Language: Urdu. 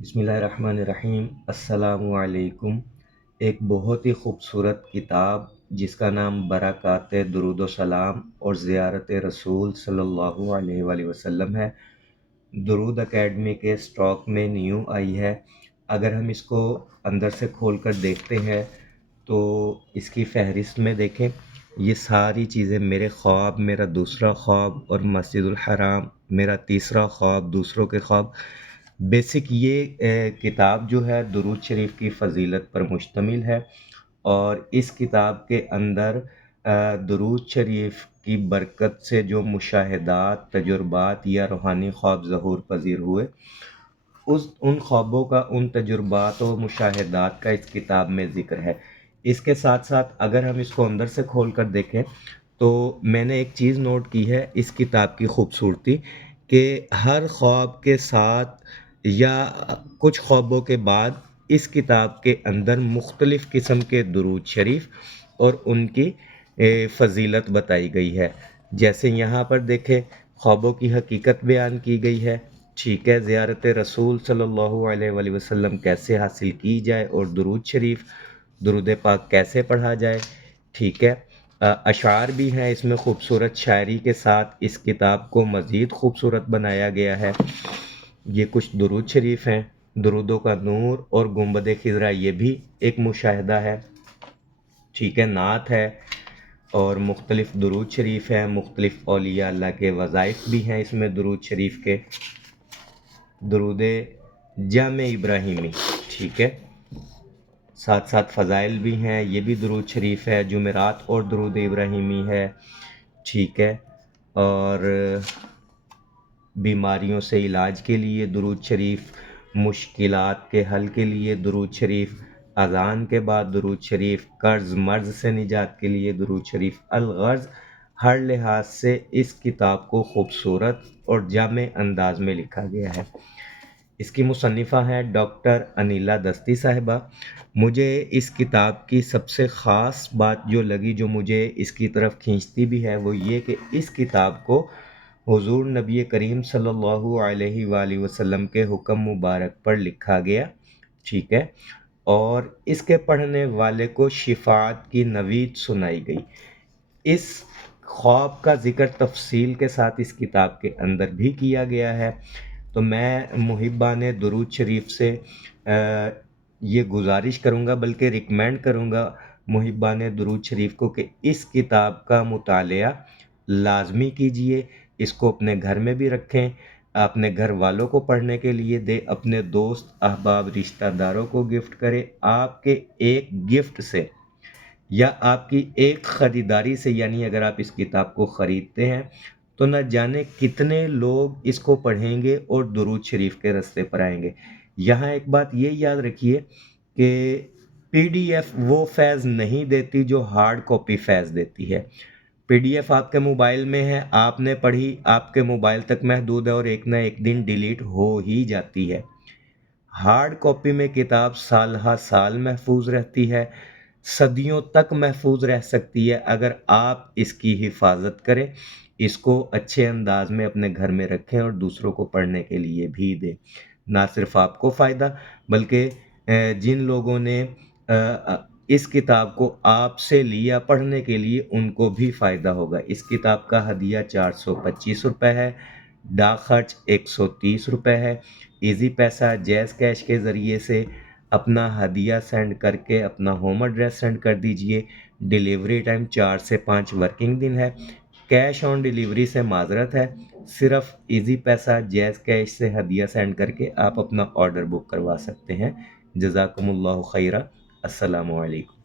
بسم اللہ الرحمن الرحیم۔ السلام علیکم۔ ایک بہت ہی خوبصورت کتاب جس کا نام برکات درود و سلام اور زیارت رسول صلی اللہ علیہ وآلہ وسلم ہے، درود اکیڈمی کے اسٹاک میں نیو آئی ہے۔ اگر ہم اس کو اندر سے کھول کر دیکھتے ہیں تو اس کی فہرست میں دیکھیں، یہ ساری چیزیں میرے خواب، میرا دوسرا خواب اور مسجد الحرام، میرا تیسرا خواب، دوسروں کے خواب۔ بیسک یہ کتاب جو ہے درود شریف کی فضیلت پر مشتمل ہے، اور اس کتاب کے اندر درود شریف کی برکت سے جو مشاہدات، تجربات یا روحانی خواب ظہور پذیر ہوئے، ان خوابوں کا، ان تجربات و مشاہدات کا اس کتاب میں ذکر ہے۔ اس کے ساتھ ساتھ اگر ہم اس کو اندر سے کھول کر دیکھیں تو میں نے ایک چیز نوٹ کی ہے اس کتاب کی خوبصورتی، کہ ہر خواب کے ساتھ یا کچھ خوابوں کے بعد اس کتاب کے اندر مختلف قسم کے درود شریف اور ان کی فضیلت بتائی گئی ہے۔ جیسے یہاں پر دیکھیں، خوابوں کی حقیقت بیان کی گئی ہے، ٹھیک ہے، زیارت رسول صلی اللہ علیہ وآلہ وسلم کیسے حاصل کی جائے اور درود شریف، درود پاک کیسے پڑھا جائے، ٹھیک ہے۔ اشعار بھی ہیں اس میں، خوبصورت شاعری کے ساتھ اس کتاب کو مزید خوبصورت بنایا گیا ہے۔ یہ کچھ درود شریف ہیں، درودوں کا نور اور گنبد خضرا یہ بھی ایک مشاہدہ ہے، ٹھیک ہے، نعت ہے اور مختلف درود شریف ہیں، مختلف اولیاء اللہ کے وظائف بھی ہیں اس میں درود شریف کے، درود جامع ابراہیمی، ٹھیک ہے، ساتھ ساتھ فضائل بھی ہیں، یہ بھی درود شریف ہے، جمعرات اور درود ابراہیمی ہے، ٹھیک ہے، اور بیماریوں سے علاج کے لیے درود شریف، مشکلات کے حل کے لیے درود شریف، اذان کے بعد درود شریف، قرض مرض سے نجات کے لیے درود شریف، الغرض ہر لحاظ سے اس کتاب کو خوبصورت اور جامع انداز میں لکھا گیا ہے۔ اس کی مصنفہ ہیں ڈاکٹر انیلا دستی صاحبہ۔ مجھے اس کتاب کی سب سے خاص بات جو لگی، جو مجھے اس کی طرف کھینچتی بھی ہے، وہ یہ کہ اس کتاب کو حضور نبی کریم صلی اللہ علیہ وآلہ وسلم کے حکم مبارک پر لکھا گیا، ٹھیک ہے، اور اس کے پڑھنے والے کو شفاعت کی نوید سنائی گئی۔ اس خواب کا ذکر تفصیل کے ساتھ اس کتاب کے اندر بھی کیا گیا ہے۔ تو میں محبان درود شریف سے یہ گزارش کروں گا، بلکہ ریکمینڈ کروں گا محبان درود شریف کو، کہ اس کتاب کا مطالعہ لازمی کیجئے، اس کو اپنے گھر میں بھی رکھیں، اپنے گھر والوں کو پڑھنے کے لیے دے، اپنے دوست احباب رشتہ داروں کو گفٹ کرے۔ آپ کے ایک گفٹ سے یا آپ کی ایک خریداری سے، یعنی اگر آپ اس کتاب کو خریدتے ہیں تو نہ جانے کتنے لوگ اس کو پڑھیں گے اور درود شریف کے رستے پر آئیں گے۔ یہاں ایک بات یہ یاد رکھیے کہ پی ڈی ایف وہ فیض نہیں دیتی جو ہارڈ کاپی فیض دیتی ہے۔ پی ڈی ایف آپ کے موبائل میں ہے، آپ نے پڑھی، آپ کے موبائل تک محدود ہے اور ایک نہ ایک دن ڈیلیٹ ہو ہی جاتی ہے۔ ہارڈ کاپی میں کتاب سال ہا سال محفوظ رہتی ہے، صدیوں تک محفوظ رہ سکتی ہے اگر آپ اس کی حفاظت کریں، اس کو اچھے انداز میں اپنے گھر میں رکھیں اور دوسروں کو پڑھنے کے لیے بھی دیں۔ نہ صرف آپ کو فائدہ، بلکہ جن لوگوں نے اس کتاب کو آپ سے لیا پڑھنے کے لیے، ان کو بھی فائدہ ہوگا۔ اس کتاب کا ہدیہ 425 روپے ہے، ڈاک خرچ 130 روپے ہے۔ ایزی پیسہ، جیز کیش کے ذریعے سے اپنا ہدیہ سینڈ کر کے اپنا ہوم ایڈریس سینڈ کر دیجئے۔ ڈیلیوری ٹائم 4 سے 5 ورکنگ دن ہے۔ کیش آن ڈیلیوری سے معذرت ہے، صرف ایزی پیسہ، جیز کیش سے ہدیہ سینڈ کر کے آپ اپنا آرڈر بک کروا سکتے ہیں۔ جزاکم اللہ خیرہ۔ السلام علیکم۔